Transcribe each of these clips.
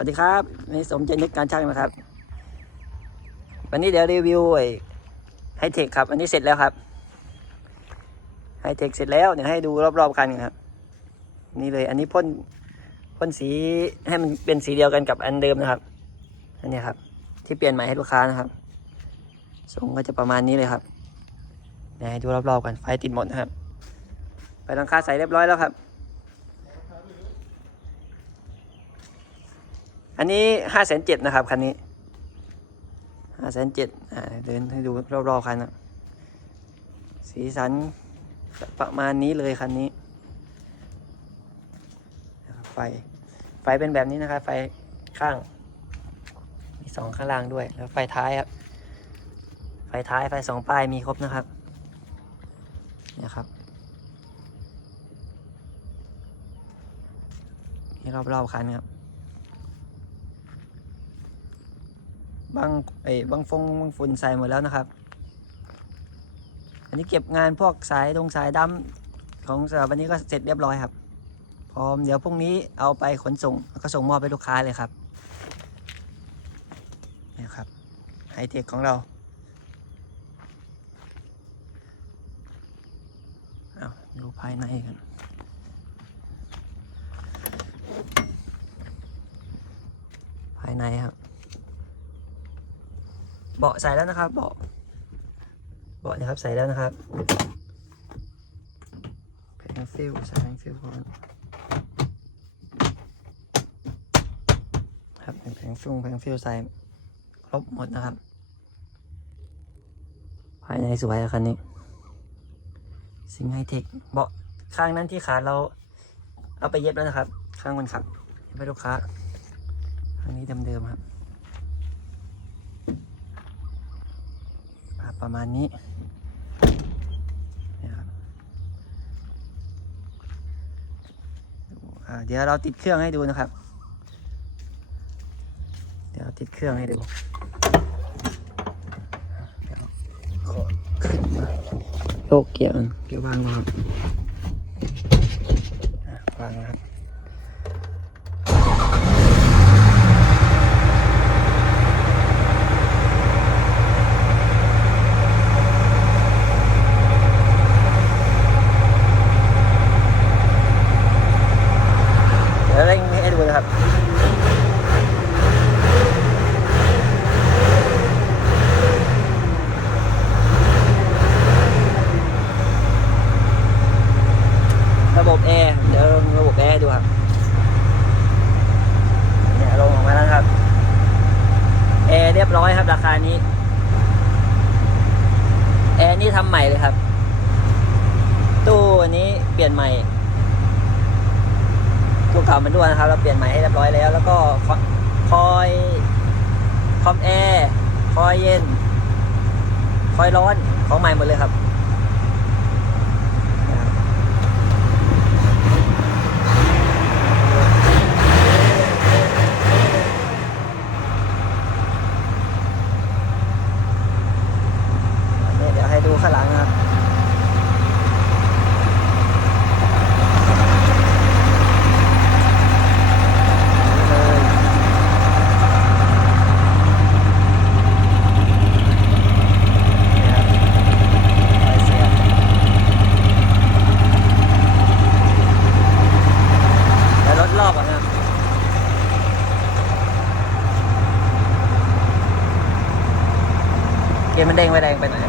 วัสดีครับนี่สมใจนึกการช่างนะครับ วันนี้เดี๋ยวรีวิวไอ้ไฮเทคครับ อันนี้เสร็จแล้วครับไฮเทคเสร็จแล้วเดี๋ยวให้ดูรอบๆกันครับ นี่เลย อันนี้พ่นพ่นสีให้มันเป็นสีเดียวกันกับอันเดิมนะครับ อันนี้ครับ ที่เปลี่ยนใหม่ให้ลูกค้านะครับทรงก็จะประมาณนี้เลยครับเดี๋ยวให้ดูรอบๆกันไฟติดหมดนะครับ ไปหลังคาใส่เรียบร้อยแล้วครับ อันนี้ห้าแสนเจ็ดนะครับคันนี้ห้าแสนเจ็ดอ่าเดินให้ดูรอบๆคันนะสีสันประมาณนี้เลยคันนี้ไฟ ไฟเป็นแบบนี้นะครับ ไฟข้าง มีสองข้างล่างด้วย แล้วไฟท้ายครับ ไฟท้ายไฟสองป้ายมีครบนะครับนี่ครับนี่รอบๆคันครับ บางไอ้บางฟงบางฝุ่นใส่หมดแล้วนะครับ อันนี้เก็บงานพวกสายดงสายดำของสถาบันนี้ก็เสร็จเรียบร้อยครับ พร้อมเดี๋ยวพรุ่งนี้เอาไปขนส่งแล้วก็ส่งมอบไปลูกค้าเลยครับนี่ครับไฮเทคของเราเอาดูภายในกันภายในครับ เบาะใส่แล้วนะครับเบาะเบาะนะครับใส่แล้วนะครับแผงฟิลใส่แผงฟิลก่อนครับแผงแผงฟิลแผงฟิลใส่ครบหมดนะครับ ภายในสวยอะคันนี้ สิงไฮเทคเบาะข้างนั้นที่ขาดเราเอาไปเย็บแล้วนะครับ ข้างคนขับเย็บไปลูกค้าข้างนี้เดิมๆครับ ภาพ ประมาณนี้เนี่ยครับเดี๋ยวเราติดเครื่องให้ดูนะครับ เดี๋ยวติดเครื่องให้ดูยวขอขึ้นมาโลกเกียร์มันเกียวบ้างครับอะวางนะครับ เดี๋ยวเร่งให้ดูนะครับระบบแอร์เดี๋ยวระบบแอร์ดูครับเนี่ยลงออกมาแล้วครับแอร์เรียบร้อยครับ ราคานี้แอร์นี่ทำใหม่เลยครับ ตู้อันนี้เปลี่ยนใหม่ ตัวเก่ามันด้วยนะครับ เราเปลี่ยนใหม่ให้เรียบร้อยแล้ว แล้วก็คอยคอยคอมแอร์คอยเย็น คอยร้อนของใหม่หมดเลยครับอันนี้เดี๋ยวให้ดูข้างหลังนะครับ นี่เลยนี่ครับรอยเสียบแล้วรถรอบอะนะครับ เกมันเด้งไปแดงไปหน่อย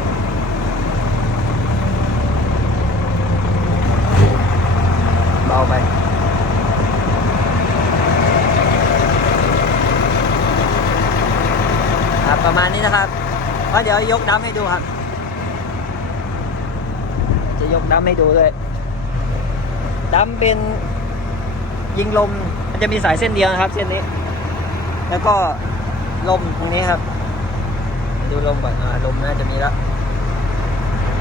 เบาไปครับประมาณนี้นะครับก็เดี๋ยวยกดัมให้ดูครับ จะยกดัมให้ดูด้วยดัมเป็นยิงลมมันจะมีสายเส้นเดียวนะครับ เส้นนี้ แล้วก็ลมตรงนี้ครับ ดูลมก่อนอ่าลมน่าจะมีแล้ว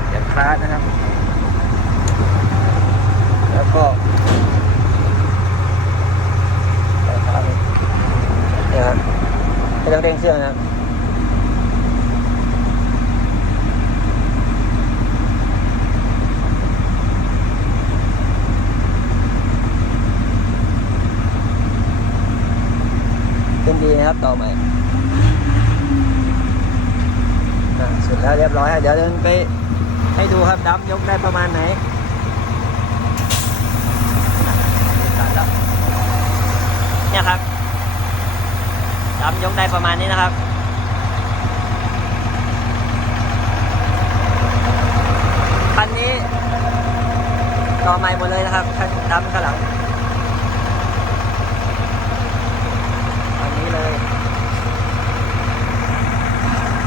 เดี๋ยวคลาสนะครับ แล้วก็ใส่คลาสเนี่ยครับไม่ต้องเร่งเครื่องนะครับขึ้นดีนะครับต่อใหม่อะเสร็จ แล้วเรียบร้อยเดี๋ยวเดินไปให้ดูครับดัมยกได้ประมาณไหนเนี่ยครับดัมยกได้ประมาณนี้นะครับคันนี้ต่อใหม่หมดเลยนะครับคันดำข้างหลังอันนี้เลย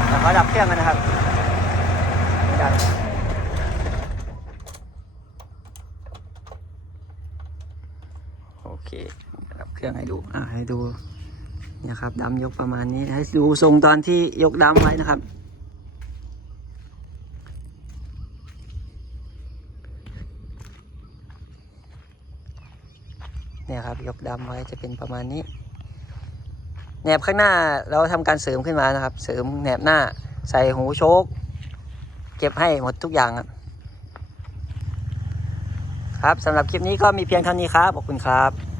แล้วก็ดับเครื่องกันนะครับไม่ดัน โอเคดับเครื่องให้ดู อ่าให้ดูเนี่ยครับดำยกประมาณนี้ ให้ดูทรงตอนที่ยกดำไว้นะครับ เนี่ยครับยกดำไว้จะเป็นประมาณนี้ แหนบข้างหน้าเราทำการเสริมขึ้นมานะครับ เสริมแหนบหน้าใส่หูโชคเก็บให้หมดทุกอย่างครับ ครับสำหรับคลิปนี้ก็มีเพียงเท่านี้ครับ ขอบคุณครับ